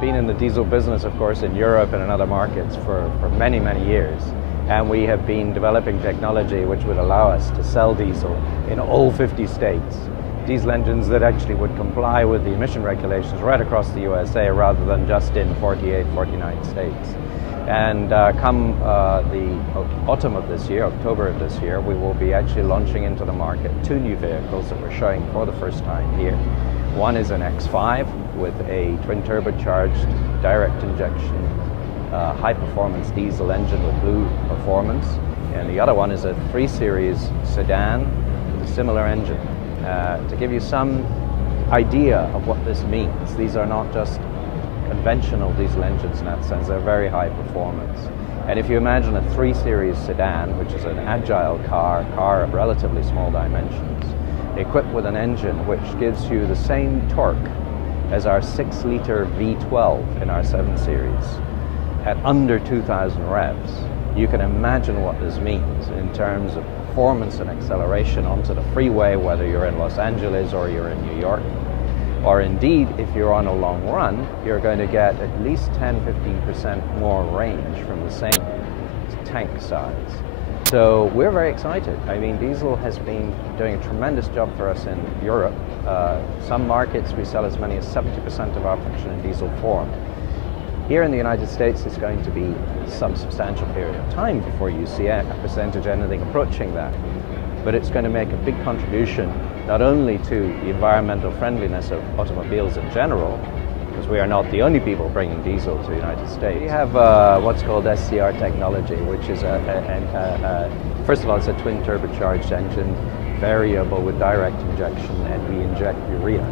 been in the diesel business, of course, in Europe and in other markets for many, many years. And we have been developing technology which would allow us to sell diesel in all 50 states. Diesel engines that actually would comply with the emission regulations right across the USA rather than just in 48, 49 states. And come the autumn of this year, October of this year, we will be actually launching into the market 2 new vehicles that we're showing for the first time here. One is an X5 with a twin turbocharged direct injection high performance diesel engine with Blue Performance, and the other one is a 3 Series sedan with a similar engine. To give you some idea of what this means, these are not just conventional diesel engines in that sense, they're very high performance. And if you imagine a 3 Series sedan, which is an agile car of relatively small dimensions, equipped with an engine which gives you the same torque as our 6-liter V12 in our 7 Series at under 2,000 revs, you can imagine what this means in terms of performance and acceleration onto the freeway, whether you're in Los Angeles or you're in New York. Or indeed, if you're on a long run, you're going to get at least 10-15% more range from the same tank size. So we're very excited. I mean, diesel has been doing a tremendous job for us in Europe. Some markets we sell as many as 70% of our production in diesel form. Here in the United States, it's going to be some substantial period of time before you see a percentage anything approaching that. But it's going to make a big contribution not only to the environmental friendliness of automobiles in general, because we are not the only people bringing diesel to the United States. We have what's called SCR technology, which is first of all, it's a twin turbocharged engine, variable with direct injection, and we inject urea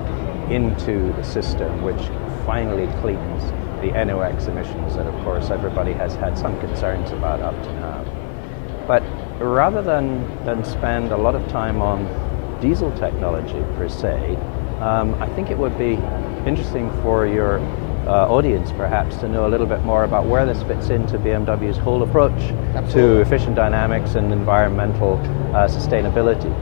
into the system, which finally cleans the NOx emissions that, of course, everybody has had some concerns about up to now. But rather than spend a lot of time on diesel technology per se, I think it would be interesting for your audience perhaps to know a little bit more about where this fits into BMW's whole approach to efficient dynamics and environmental sustainability.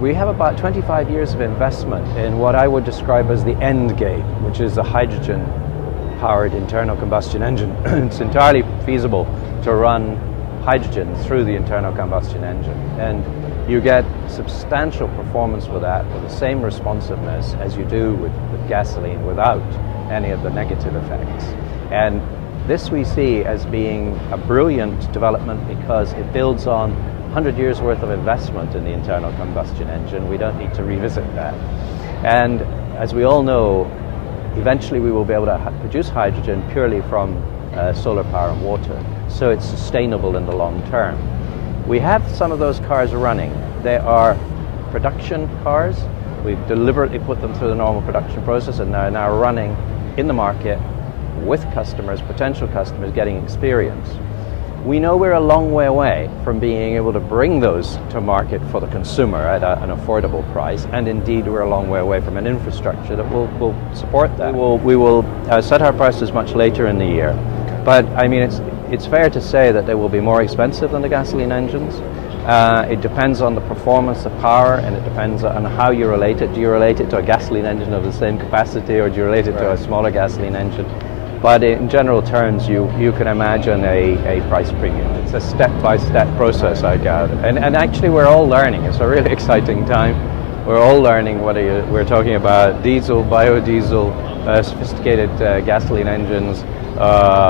We have about 25 years of investment in what I would describe as the end game, which is a hydrogen-powered internal combustion engine. It's entirely feasible to run hydrogen through the internal combustion engine, and you get substantial performance with that with the same responsiveness as you do with gasoline without any of the negative effects. And this we see as being a brilliant development because it builds on 100 years worth of investment in the internal combustion engine. We don't need to revisit that. And as we all know, eventually we will be able to produce hydrogen purely from solar power and water, so it's sustainable in the long term. We have some of those cars running. They are production cars. We've deliberately put them through the normal production process and they're now running in the market with customers, potential customers, getting experience. We know we're a long way away from being able to bring those to market for the consumer at an affordable price, and indeed we're a long way away from an infrastructure that will support that. We will set our prices much later in the year, but I mean it's fair to say that they will be more expensive than the gasoline engines. It depends on the performance, the power, and it depends on how you relate it. Do you relate it to a gasoline engine of the same capacity, or do you relate it to a smaller gasoline engine? But in general terms, you can imagine a price premium. It's a step-by-step process, I gather. And actually, we're all learning. It's a really exciting time. We're all learning whether we're talking about diesel, biodiesel, sophisticated gasoline engines,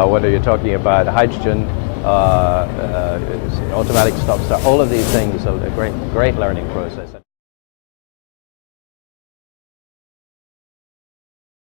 whether you're talking about hydrogen, automatic stop-start. All of these things are a great learning process.